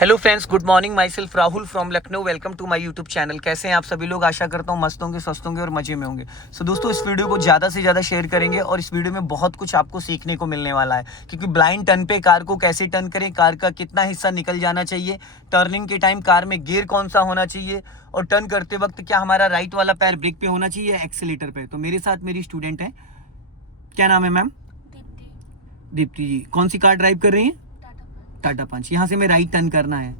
Hello friends, good morning. Myself Rahul from Lucknow. Welcome to my YouTube channel. कैसे हैं आप सभी लोग? आशा करता हूँ मस्त होंगे, स्वस्थ होंगे और मजे में होंगे। सो दोस्तों, इस वीडियो को ज़्यादा से ज़्यादा शेयर करेंगे और इस वीडियो में बहुत कुछ आपको सीखने को मिलने वाला है। क्योंकि ब्लाइंड टर्न पे कार को कैसे टर्न करें, कार का कितना हिस्सा निकल जाना चाहिए, टर्निंग के टाइम कार में गियर कौन सा होना चाहिए, और टर्न करते वक्त क्या हमारा राइट वाला पैर ब्रेक पे होना चाहिए या एक्सीलेटर पे। तो मेरे साथ मेरी स्टूडेंट है, क्या नाम है मैम? दीप्ति जी। कौन सी कार ड्राइव कर रही हैं? टाटा पंच। यहाँ से मैं राइट टर्न करना है।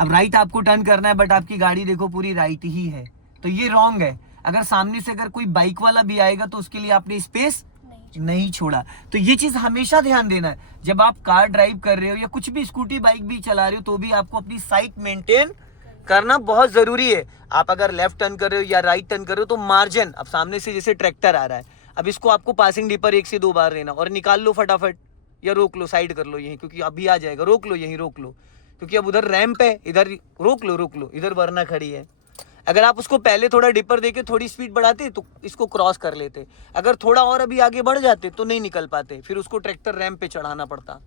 अब राइट आपको टर्न करना है, बट आपकी गाड़ी देखो पूरी राइट ही है, तो ये रॉन्ग है। अगर सामने से अगर कोई बाइक वाला भी आएगा तो उसके लिए आपने स्पेस नहीं छोड़ा। तो ये चीज हमेशा ध्यान देना है जब आप कार ड्राइव कर रहे हो या कुछ भी स्कूटी बाइक भी चला रहे हो, तो भी आपको अपनी साइट मेंटेन करना बहुत जरूरी है। आप अगर लेफ्ट टर्न कर रहे हो या राइट टर्न कर रहे हो तो मार्जिन, अब सामने से जैसे ट्रैक्टर आ रहा है, अब इसको आपको पासिंग डीपर 1 से 2 बार लेना और निकाल लो फटाफट, या रोक लो, साइड कर लो यहीं, क्योंकि अभी आ जाएगा। रोक लो यहीं, रोक लो, क्योंकि अब उधर रैंप है, इधर रोक लो, इधर वरना खड़ी है। अगर आप उसको पहले थोड़ा डिपर देके थोड़ी स्पीड बढ़ाते तो इसको क्रॉस कर लेते। अगर थोड़ा और अभी आगे बढ़ जाते तो नहीं निकल पाते, फिर उसको ट्रैक्टर रैंप पे चढ़ाना पड़ता।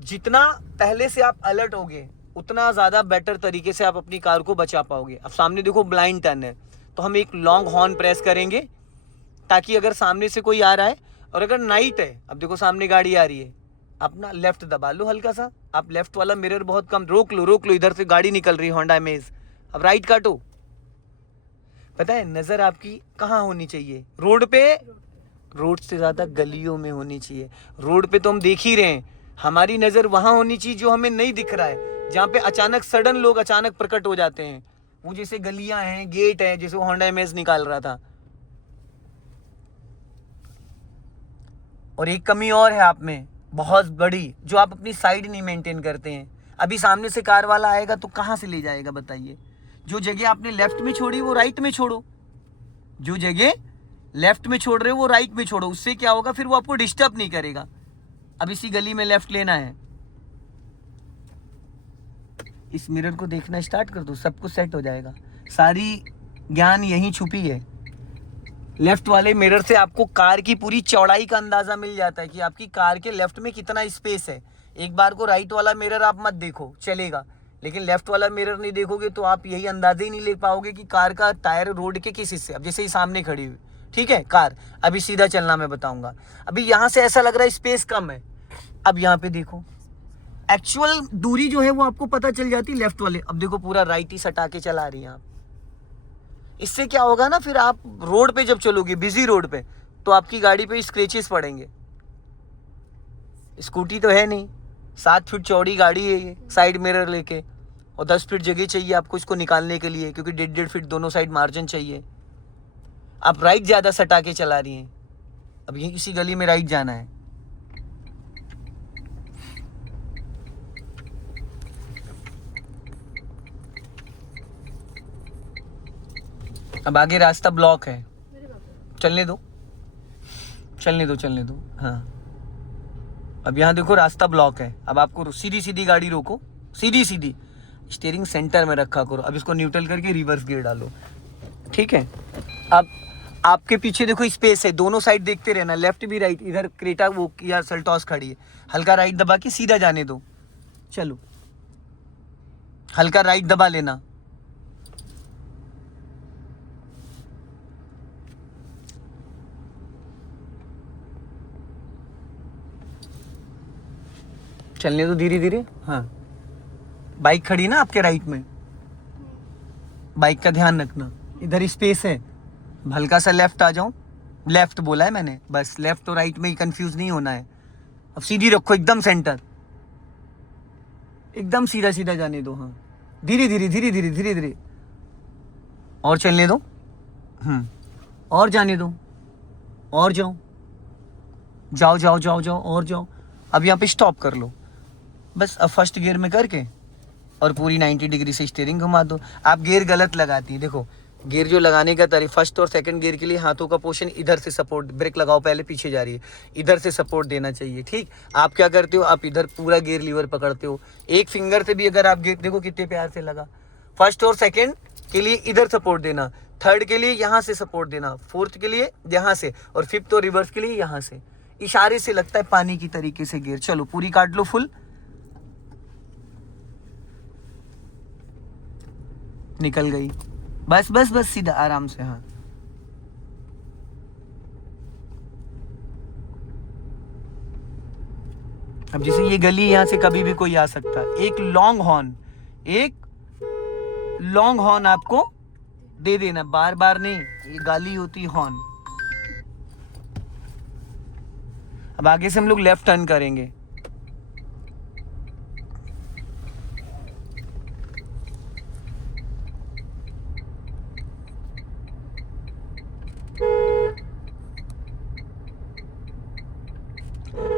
जितना पहले से आप अलर्ट होगे उतना ज्यादा बेटर तरीके से आप अपनी कार को बचा पाओगे। अब सामने देखो ब्लाइंड टर्न है, तो हम एक लॉन्ग हॉर्न प्रेस करेंगे ताकि अगर सामने से कोई आ रहा है, और अगर नाइट है, अब देखो सामने गाड़ी आ रही है, अपना लेफ्ट दबा लो हल्का सा। आप लेफ्ट वाला मिरर बहुत कम, रोक लो, इधर से गाड़ी निकल रही है, होंडा अमेज। अब राइट काटो। पता है नजर आपकी कहाँ होनी चाहिए? रोड पे। रोड से ज्यादा गलियों में होनी चाहिए। रोड पे तो हम देख ही रहे हैं, हमारी नजर वहां होनी चाहिए जो हमें नहीं दिख रहा है, जहाँ पे अचानक सडन लोग अचानक प्रकट हो जाते हैं। वो जैसे गलियां हैं, गेट है, जैसे वो होंडा अमेज निकाल रहा था। और एक कमी और है आप में बहुत बड़ी, जो आप अपनी साइड नहीं मेंटेन करते हैं। अभी सामने से कार वाला आएगा तो कहाँ से ले जाएगा बताइए? जो जगह आपने लेफ्ट में छोड़ी वो राइट में छोड़ो, जो जगह लेफ्ट में छोड़ रहे हो वो राइट में छोड़ो। उससे क्या होगा, फिर वो आपको डिस्टर्ब नहीं करेगा। अब इसी गली में लेफ्ट लेना है, इस मिरर को देखना स्टार्ट कर दो, सब कुछ सेट हो जाएगा। सारी ज्ञान यहीं छुपी है। लेफ्ट वाले मिरर से आपको कार की पूरी चौड़ाई का अंदाजा मिल जाता है कि आपकी कार के लेफ्ट में कितना स्पेस है। एक बार को राइट वाला मिरर आप मत देखो, चलेगा, लेकिन लेफ्ट वाला मिरर नहीं देखोगे तो आप यही अंदाजा ही नहीं ले पाओगे कि कार का टायर रोड के किस हिस्से। अब जैसे ही सामने खड़ी हुई, ठीक है कार, अभी सीधा चलना मैं बताऊंगा। अभी यहाँ से ऐसा लग रहा है स्पेस कम है, अब यहाँ पे देखो एक्चुअल दूरी जो है वो आपको पता चल जाती है लेफ्ट वाले। अब देखो पूरा राइट ही सटा के चला रही है आप। इससे क्या होगा ना, फिर आप रोड पे जब चलोगे बिजी रोड पे, तो आपकी गाड़ी पे स्क्रैचेस पड़ेंगे। स्कूटी तो है नहीं, 7 फीट चौड़ी गाड़ी है ये, साइड मिरर लेके, और 10 फीट जगह चाहिए आपको इसको निकालने के लिए, क्योंकि 1.5 फीट दोनों साइड मार्जिन चाहिए। आप राइट ज्यादा सटा के चला रही हैं। अब यही इसी गली में राइट जाना है। अब आगे रास्ता ब्लॉक है, चलने दो। हाँ, अब यहाँ देखो रास्ता ब्लॉक है। अब आपको सीधी गाड़ी रोको, सीधी स्टीयरिंग सेंटर में रखा करो। अब इसको न्यूट्रल करके रिवर्स गियर डालो, ठीक है। अब आपके पीछे देखो स्पेस है, दोनों साइड देखते रहना, लेफ्ट भी राइट। इधर क्रेटा वो या सेल्टॉस खड़ी है, हल्का राइट दबा के सीधा जाने दो। चलो, हल्का राइट दबा लेना। चलने दो धीरे। हाँ, बाइक खड़ी ना आपके राइट में, बाइक का ध्यान रखना। इधर स्पेस है, हल्का सा लेफ्ट आ जाओ। लेफ्ट बोला है मैंने, बस लेफ्ट और राइट में ही कंफ्यूज नहीं होना है। अब सीधी रखो, एकदम सेंटर, एकदम सीधा जाने दो। हाँ, धीरे। और चलने दो। और जाने दो, और जाओ और जाओ। अब यहाँ पे स्टॉप कर लो बस। अब फर्स्ट गियर में करके और पूरी 90 डिग्री से स्टीयरिंग घुमा दो। आप गियर गलत लगाती है, देखो गियर जो लगाने का तरीका, फर्स्ट और सेकंड गियर के लिए हाथों का पोर्शन इधर से सपोर्ट, ब्रेक लगाओ पहले, पीछे जा रही है, इधर से सपोर्ट देना चाहिए, ठीक। आप क्या करते हो, आप इधर पूरा गियर लीवर पकड़ते हो, एक फिंगर से भी अगर आप गियर, देखो कितने प्यार से लगा। फर्स्ट और सेकंड के लिए इधर सपोर्ट देना, थर्ड के लिए यहाँ से सपोर्ट देना, फोर्थ के लिए यहाँ से, और फिफ्थ और रिवर्स के लिए यहाँ से। इशारे से लगता है पानी की तरीके से गियर। चलो पूरी काट लो फुल। निकल गई। बस बस बस सीधा आराम से। हाँ अब जैसे ये गली, यहाँ से कभी भी कोई आ सकता है। एक लॉन्ग हॉर्न आपको दे देना, बार बार नहीं, ये गाली होती हॉर्न। अब आगे से हम लोग लेफ्ट टर्न करेंगे।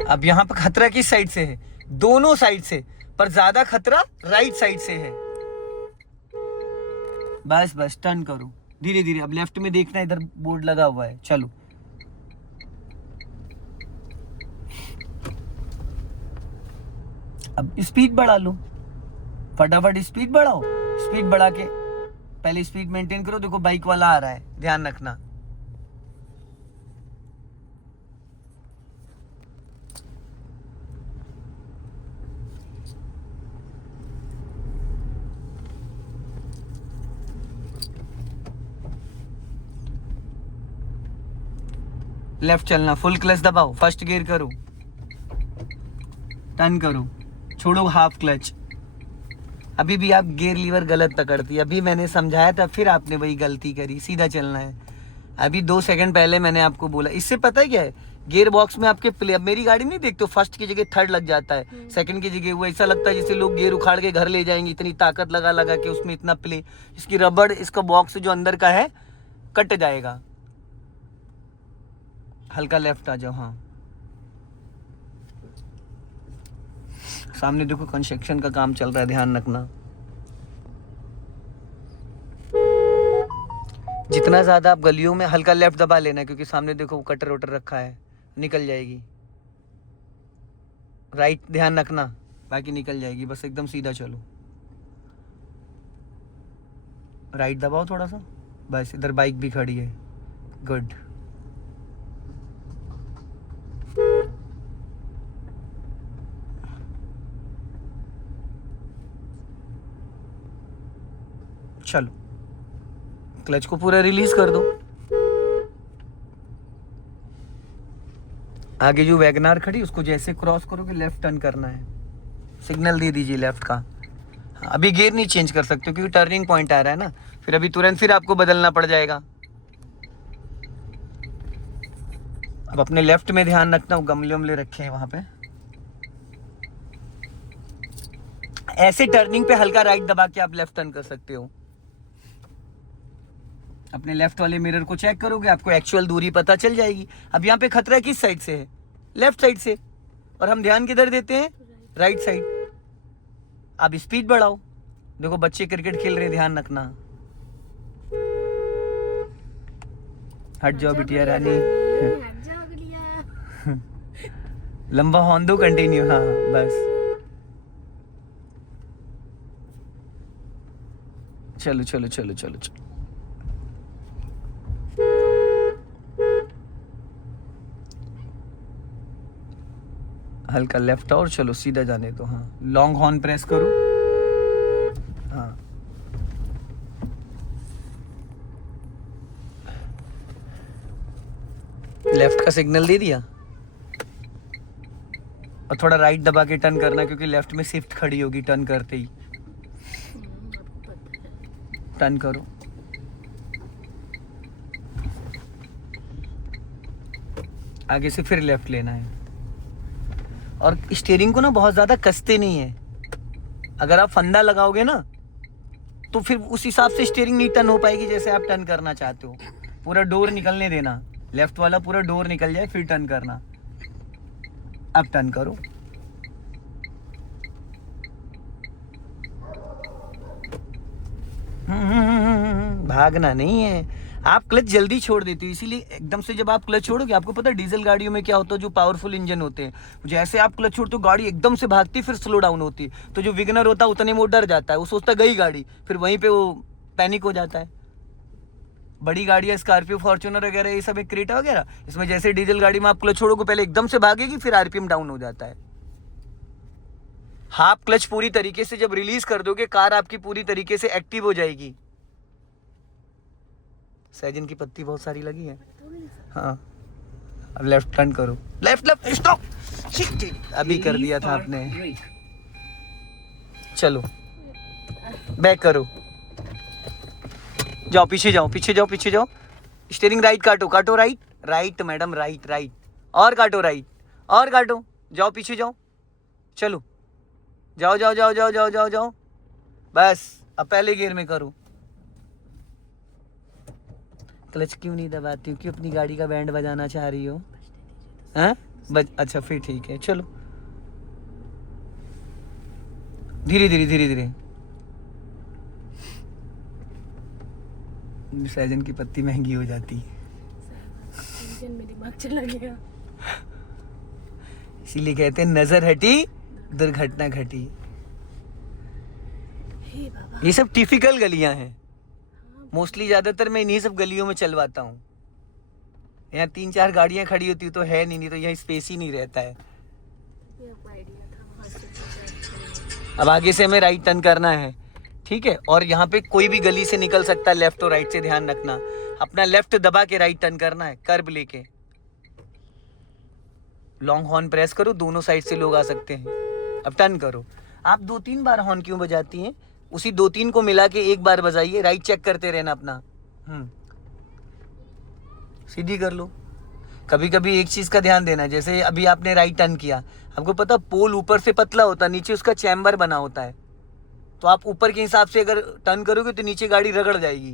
अब यहाँ पर खतरा किस साइड से है? दोनों साइड से, पर ज्यादा खतरा राइट साइड से है। बस बस टर्न करो धीरे धीरे। अब लेफ्ट में देखना, इधर बोर्ड लगा हुआ है। चलो अब स्पीड बढ़ा लो, फटाफट स्पीड बढ़ाओ। स्पीड बढ़ा के पहले स्पीड मेंटेन करो। देखो बाइक वाला आ रहा है, ध्यान रखना। लेफ्ट चलना, फुल क्लच दबाओ, फर्स्ट गियर करो, टर्न करो, छोड़ो हाफ क्लच। अभी भी आप गियर लीवर गलत पकड़ती, अभी मैंने समझाया था फिर आपने वही गलती करी। सीधा चलना है। अभी 2 सेकंड पहले मैंने आपको बोला। इससे पता है क्या है, गियर बॉक्स में आपके प्ले, अब मेरी गाड़ी नहीं देखते, फर्स्ट की जगह थर्ड लग जाता है, सेकंड की जगह वो ऐसा लगता है जैसे लोग गियर उखाड़ के घर ले जाएंगे, इतनी ताकत लगा लगा के उसमें इतना प्ले। इसकी रबड़, इसका बॉक्स जो अंदर का है कट जाएगा। हल्का लेफ्ट आ जाओ। हाँ सामने देखो कंस्ट्रक्शन का काम चल रहा है, ध्यान रखना। जितना ज्यादा आप गलियों में, हल्का लेफ्ट दबा लेना, क्योंकि सामने देखो कटर वटर रखा है, निकल जाएगी। राइट ध्यान रखना, बाकी निकल जाएगी। बस एकदम सीधा चलो, राइट दबाओ थोड़ा सा। बस इधर बाइक भी खड़ी है, गुड। चलो क्लच को पूरा रिलीज कर दो। आगे जो वैगनार खड़ी उसको जैसे क्रॉस करोगे लेफ्ट टर्न करना है, सिग्नल दे दीजिए लेफ्ट का। अभी गियर नहीं चेंज कर सकते क्योंकि टर्निंग पॉइंट आ रहा है ना, फिर अभी तुरंत फिर आपको बदलना पड़ जाएगा। अब अपने लेफ्ट में ध्यान रखना, गमले वमले रखे हैं वहां पे। ऐसे टर्निंग पे हल्का राइट दबा के आप लेफ्ट टर्न कर सकते हो। अपने लेफ्ट वाले मिरर को चेक करोगे, आपको एक्चुअल दूरी पता चल जाएगी। अब यहाँ पे खतरा किस साइड से है? लेफ्ट साइड से, और हम ध्यान किधर देते हैं? Right side. अब स्पीड बढ़ाओ। देखो बच्चे क्रिकेट खेल रहे हैं, ध्यान रखना। हट जाओ बिटिया रानी। लंबा हॉर्न दो, कंटिन्यू। हाँ बस चलो चलो चलो चलो चलो। हल्का लेफ्ट और चलो सीधा जाने दो। हाँ लॉन्ग हॉर्न प्रेस करो। हाँ लेफ्ट का सिग्नल दे दिया, और थोड़ा राइट दबा के टर्न करना, क्योंकि लेफ्ट में शिफ्ट खड़ी होगी टर्न करते ही। टर्न करो। आगे से फिर लेफ्ट लेना है, और स्टीयरिंग को ना बहुत ज्यादा कसते नहीं है। अगर आप फंदा लगाओगे ना तो फिर उस हिसाब से स्टीयरिंग नहीं टर्न हो पाएगी जैसे आप टर्न करना चाहते हो। पूरा डोर निकलने देना, लेफ्ट वाला पूरा डोर निकल जाए फिर टर्न करना। अब टर्न करो। भागना नहीं है। आप क्लच जल्दी छोड़ देते हो, इसीलिए एकदम से जब आप क्लच छोड़ोगे, आपको पता है डीजल गाड़ियों में क्या होता है, जो पावरफुल इंजन होते हैं, जैसे आप क्लच छोड़ते हो गाड़ी एकदम से भागती फिर स्लो डाउन होती, तो जो विगनर होता है उतने में वो डर जाता है, वो सोचता गई गाड़ी, फिर वहीं पे वो पैनिक हो जाता है। बड़ी गाड़ियाँ स्कॉर्पियो, फॉर्च्यूनर वगैरह, ये सब एक क्रेटा वगैरह, इसमें जैसे डीजल गाड़ी में आप क्लच छोड़ोगे पहले एकदम से भागेगी, फिर आरपीएम डाउन हो जाता है। हाफ क्लच पूरी तरीके से जब रिलीज कर दोगे, कार आपकी पूरी तरीके से एक्टिव हो जाएगी। सहजन की पत्ती बहुत सारी लगी है। हाँ अब लेफ्ट टर्न करो, लेफ्ट लेफ्ट स्टॉप। ठीक ठीक अभी कर दिया था आपने। चलो बैक करो, जाओ पीछे जाओ, पीछे जाओ, पीछे जाओ। स्टीयरिंग राइट काटो, काटो right, right madam, right right, और काटो राइट, और काटो, जाओ पीछे जाओ। चलो जाओ जाओ जाओ जाओ जाओ जाओ जाओ, बस अब पहले गियर में करो। क्लच क्यों नहीं दबाती हो? क्यों अपनी गाड़ी का बैंड बजाना चाह रही हो? हैं? अच्छा फिर ठीक है, चलो धीरे धीरे धीरे धीरे। सहजन की पत्ती महंगी हो जाती है, में दिमाग चला गया। इसीलिए कहते हैं नजर हटी दुर्घटना घटी। हे बाबा, ये सब टिपिकल गलियां हैं, मोस्टली ज्यादातर मैं इन्हीं सब गलियों में चलवाता हूँ। यहाँ 3-4 गाड़ियां खड़ी होती तो है नहीं तो यहाँ स्पेस ही नहीं रहता है। ये आपको आइडिया था वहाँ से। अब आगे से हमें राइट टर्न करना है, ठीक है। और यहाँ पे कोई भी गली से निकल सकता है, लेफ्ट और राइट से ध्यान रखना। अपना लेफ्ट दबा के राइट टर्न करना है, कर्ब लेके। लॉन्ग हॉर्न प्रेस करो, दोनों साइड से लोग आ सकते हैं। अब टर्न करो। आप 2-3 बार हॉर्न क्यों बजाती हैं? उसी 2-3 को मिला के एक बार बजाइए, राइट चेक करते रहना अपना। सीधी कर लो। कभी कभी एक चीज का ध्यान देना, जैसे अभी आपने राइट टर्न किया, आपको पता पोल ऊपर से पतला होता है, नीचे उसका चैम्बर बना होता है, तो आप ऊपर के हिसाब से अगर टर्न करोगे तो नीचे गाड़ी रगड़ जाएगी।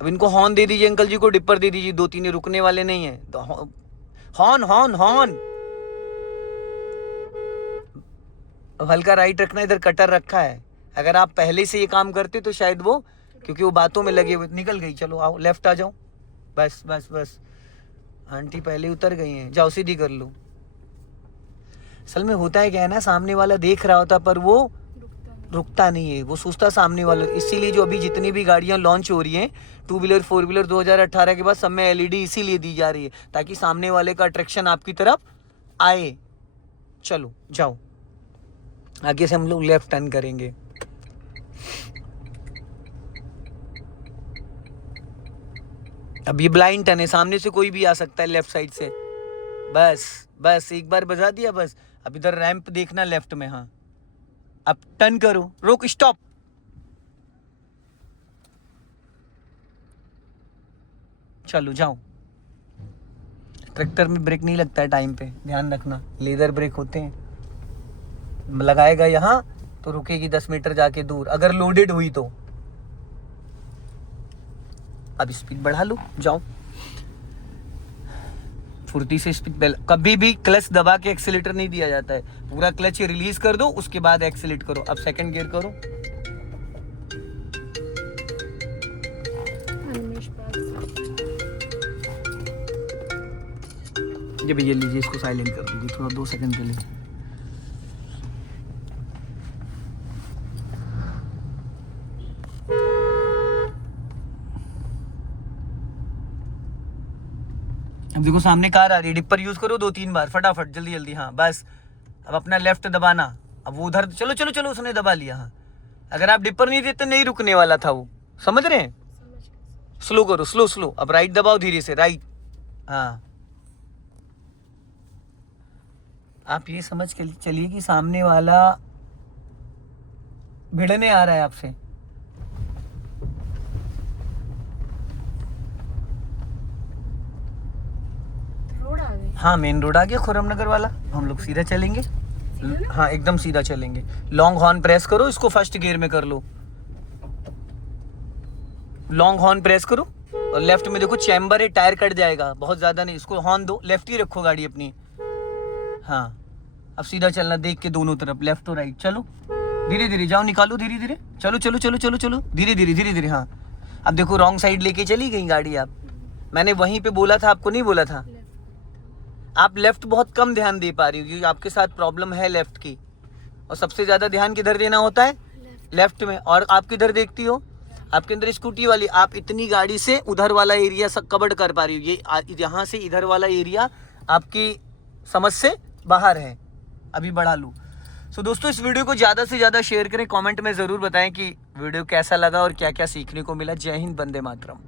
अब इनको हॉर्न दे दीजिए, अंकल जी को डिपर दे दीजिए, 2-3 रुकने वाले नहीं है तो हॉर्न हॉर्न हॉर्न। हल्का राइट रखना, इधर कटर रखा है। अगर आप पहले से ये काम करते तो शायद वो, क्योंकि वो बातों में लगे हुए, निकल गई। चलो आओ लेफ्ट आ जाओ, बस बस बस। आंटी पहले उतर गई हैं, जाओ सीधी कर लो। असल में होता है क्या है ना, सामने वाला देख रहा होता पर वो रुकता नहीं है, वो सोचता सामने वाला। इसीलिए जो अभी जितनी भी गाड़ियां लॉन्च हो रही हैं 2 व्हीलर 4 व्हीलर 2018 के बाद सब में LED इसीलिए दी जा रही है, ताकि सामने वाले का अट्रैक्शन आपकी तरफ आए। चलो जाओ, आगे से हम लोग लेफ्ट टर्न करेंगे। अब ये ब्लाइंड टर्न है, सामने से कोई भी आ सकता है लेफ्ट साइड से। बस बस एक बार बजा दिया बस। अब इधर रैंप देखना लेफ्ट में। हाँ अब टर्न करो, रोक, स्टॉप। चलो जाओ। ट्रैक्टर में ब्रेक नहीं लगता है टाइम पे, ध्यान रखना, लेदर ब्रेक होते हैं। लगाएगा यहाँ तो रुकेगी 10 मीटर जाके दूर, अगर लोडेड हुई तो। अब स्पीड बढ़ा लो, जाओ फुर्ती से स्पीड। कभी भी क्लच दबा के एक्सीलेटर नहीं दिया जाता है, पूरा क्लच रिलीज कर दो उसके बाद एक्सीलेट करो। अब सेकंड गियर करो। ये भैया लीजिए, इसको साइलेंट कर दीजिए थोड़ा 2 सेकंड के लिए। अब देखो सामने कार आ रही है, डिपर यूज करो 2-3 बार फटाफट, जल्दी जल्दी। हाँ बस अब अपना लेफ्ट दबाना। अब वो उधर चलो चलो चलो, उसने दबा लिया। हाँ अगर आप डिपर नहीं देते नहीं रुकने वाला था वो, समझ रहे हैं? स्लो करो, स्लो स्लो। अब राइट दबाओ धीरे से, राइट। हाँ आप ये समझ के चलिए कि सामने वाला भिड़ने आ रहा है आपसे। हाँ मेन रोड आ गया खुर्रमनगर वाला, हम लोग सीधा चलेंगे। हाँ एकदम सीधा चलेंगे। लॉन्ग हॉर्न प्रेस करो, इसको फर्स्ट गियर में कर लो। लॉन्ग हॉर्न प्रेस करो और लेफ्ट में देखो चैम्बर है, टायर कट जाएगा, बहुत ज्यादा नहीं, इसको हॉर्न दो। लेफ्ट ही रखो गाड़ी अपनी। हाँ अब सीधा चलना, देख के दोनों तरफ लेफ्ट और राइट। चलो धीरे धीरे जाओ, निकालो धीरे धीरे। चलो चलो चलो चलो चलो धीरे धीरे धीरे धीरे। हाँ अब देखो रॉन्ग साइड लेके चली गई गाड़ी। आप, मैंने वहीं पे बोला था, आपको नहीं बोला था? आप लेफ्ट बहुत कम ध्यान दे पा रही हो क्योंकि आपके साथ प्रॉब्लम है लेफ्ट की, और सबसे ज्यादा ध्यान किधर देना होता है? लेफ्ट में। और आप किधर देखती हो? आपके अंदर स्कूटी वाली, आप इतनी गाड़ी से उधर वाला एरिया सब कवर कर पा रही हो। ये यहाँ से इधर वाला एरिया आपकी समझ से बाहर है। अभी बढ़ा लूँ, सो दोस्तों इस वीडियो को ज़्यादा से ज़्यादा शेयर करें, कमेंट में ज़रूर बताएं कि वीडियो कैसा लगा और क्या क्या सीखने को मिला। जय हिंद, वंदे मातरम।